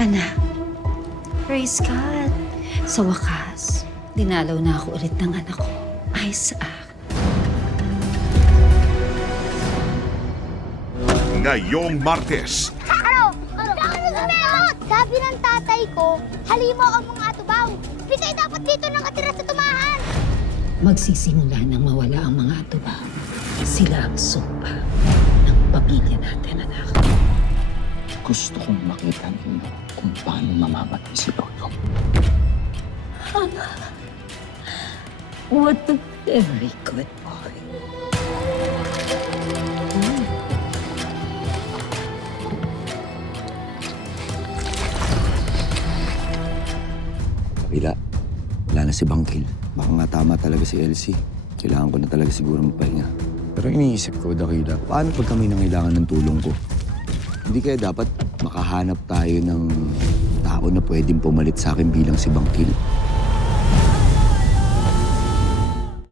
Anak, praise God. Sa wakas, dinalaw na ako ulit ng anak ko, Isaac. Ngayong Martes, Ano? Sabi ng tatay ko, halimaw ang mga atubaw. Di kayo dapat dito nakatira sa tumahan. Magsisimula nang mawala ang mga atubaw. Sila ang sumpa ng pamilya natin, anak. Gusto kong makita ninyo kung paano mamamatay si Lolo. What a very good boy. Kabila, wala na si Bangkil. Baka nga tama talaga si Elsie. Kailangan ko na talaga siguro magpahinga. Pero iniisip ko, Dakila, paano pag kami nangailangan ng tulong ko? Hindi kaya dapat makahanap tayo ng tao na pwedeng pumalit sa akin bilang si Bangkil?